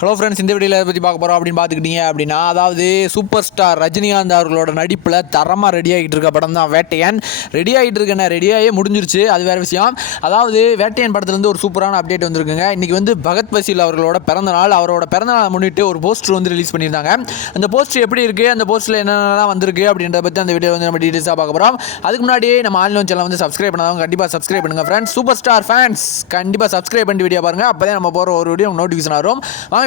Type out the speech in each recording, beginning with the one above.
Hello friends இந்த வீடியோவில் பற்றி பார்க்க போகிறோம் அப்படின்னு பார்த்துக்கிட்டீங்க அப்படின்னா அதாவது சூப்பர் ஸ்டார் ரஜினிகாந்த் அவர்களோட நடிப்பில் தரமாக ரெடி ஆகிட்டு இருக்க படம் தான் வேட்டையன். ரெடி ஆகிட்டு இருக்கேன் ரெடியாகவே முடிஞ்சிருச்சு. அது வேறு விஷயம். அதாவது வேட்டையன் படத்துலேருந்து ஒரு சூப்பரான அப்டேட் வந்திருக்குங்க. இன்றைக்கி வந்து பகத் பசீல் அவர்களோட பிறந்தநாள் அவரோட பிறந்தநாளை முன்னிட்டு ஒரு போஸ்டர் வந்து ரிலீஸ் பண்ணியிருந்தாங்க. அந்த போஸ்டர் எப்படி இருக்குது அந்த போஸ்டரில் என்னென்னலாம் வந்திருக்கு? அப்படின்றத பற்றி அந்த வீடியோ வந்து நம்ம டீட்டெயில்ஸாக பார்க்க போகிறோம் அதுக்கு முன்னாடி நம்ம ஆன்லைன் சேனல் வந்து சப்ஸ்கிரைப் பண்ணாதவங்க கண்டிப்பாக சப்ஸ்கிரைப் பண்ணுங்கள் ஃப்ரெண்ட்ஸ் சூப்பர் ஸ்டார் ஃபேன்ஸ் கண்டிப்பாக சப்ஸ்கிரைப் பண்ணி வீடியோ பாருங்கள் அப்போ தான் நம்ம போகிற ஒரு வீடியோ நோட்டிஃபிகேஷன் வரும். வாங்க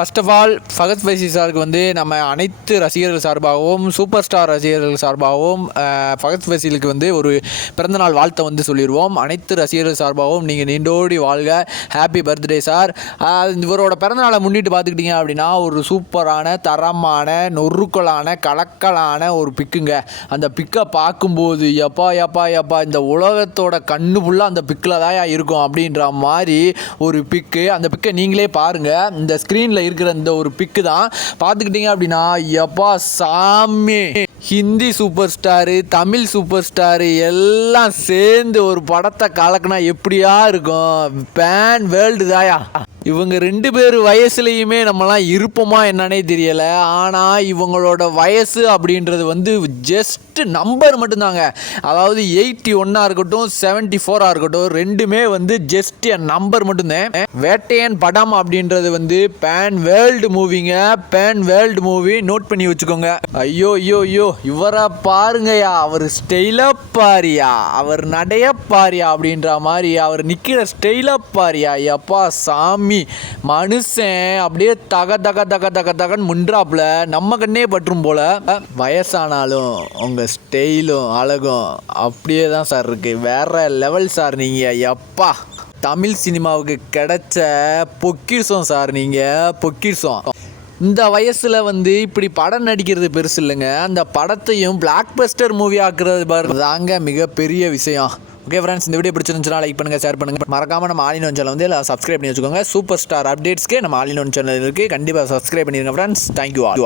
first of all Fahadh Faasil சாருக்கு வந்து நம்ம அனைத்து ரசிகர்கள் சார்பாகவும் சூப்பர் ஸ்டார் ரசிகர்கள் சார்பாகவும் ஃபகத் ஃபைசிலுக்கு வந்து ஒரு பிறந்தநாள் வாழ்த்தை வந்து சொல்லிடுவோம் அனைத்து ரசிகர்கள் சார்பாகவும் நீங்கள் நீண்டோடி வாழ்க. ஹாப்பி பர்த்டே சார் இவரோட பிறந்தநாளை முன்னிட்டு பார்த்துக்கிட்டிங்க அப்படின்னா ஒரு சூப்பரான தரமான நொறுக்கலான கலக்கலான ஒரு பிக்குங்க. அந்த பிக்கை பார்க்கும்போது எப்பா எப்பா எப்பா இந்த உலகத்தோட கண்ணு ஃபுல்லாக அந்த பிக்கில் தான் இருக்கும் அப்படின்ற மாதிரி ஒரு பிக்கு. அந்த பிக்கை நீங்களே பாருங்கள் இந்த ஸ்க்ரீனில் இருக்கிற இந்த ஒரு பிக்கு தான். பார்த்துக்கிட்டீங்க அப்படின்னா எப்பா சாமி. Hindi super star Tamil super star எல்லாம் சேர்ந்து ஒரு படத்தை கலக்குனா எப்படியா இருக்கும்? பேன் வேர்ல்டு தாயா? இவங்க ரெண்டு பேர் வயசுலையுமே நம்மலாம் இருப்போமா என்னன்னே தெரியலை. ஆனால் இவங்களோட வயசு அப்படின்றது வந்து ஜஸ்ட் நம்பர் மட்டும்தாங்க. அதாவது எயிட்டி ஒன்னாக இருக்கட்டும் செவன்ட்டி ஃபோராக இருக்கட்டும் ரெண்டுமே வந்து ஜஸ்ட் என் நம்பர் மட்டும்தான். வேட்டையன் படம் அப்படின்றது வந்து பேன் வேர்ல்டு மூவிங்க பேன் வேர்ல்டு மூவி நோட் பண்ணி வச்சுக்கோங்க. ஐயோ ஐயோ ஐயோ இவரை பாருங்கயா அவர் ஸ்டைல பாரியா. அவர் நடைய பாரியா அப்படின்ற மாதிரி அவர் நிற்கிற ஸ்டைல பாரியா. எப்பா சாமி. மனுஷன் அப்படியே தக தக தக தக தகன்னு முன்றாப்புல நம்ம கண்ணே பற்றும் போல வயசானாலும் உங்கள் ஸ்டைலும் அழகும் அப்படியே தான் சார் இருக்குது வேற லெவல் சார் நீங்கள் எப்பா. தமிழ் சினிமாவுக்கு கிடைச்ச பொக்கிஷம் சார் நீங்கள் பொக்கிஷம். இந்த வயசில் வந்து இப்படி படம் நடிக்கிறது பெருசு இல்லைங்க. அந்த படத்தையும் பிளாக் பஸ்டர் மூவி ஆக்குறது தாங்க மிகப்பெரிய விஷயம். ஓகே ஃப்ரெண்ட்ஸ் இந்த வீடியோ பிடிச்சிருந்துச்சுனா லைக் பண்ணுங்கள் ஷேர் பண்ணுங்கள் மறக்காமல் நம்ம ஆலினோன் சேனல் வந்து சப்ஸ்கிரைப் பண்ணி வச்சுக்கோங்க. சூப்பர் ஸ்டார் அப்டேட்ஸ்க்கு நம்ம ஆலினோன் சேனல் இருக்குது கண்டிப்பாக சப்ஸ்கிரைப் பண்ணிடுங்க ஃப்ரெண்ட்ஸ் தேங்க்யூ ஆல்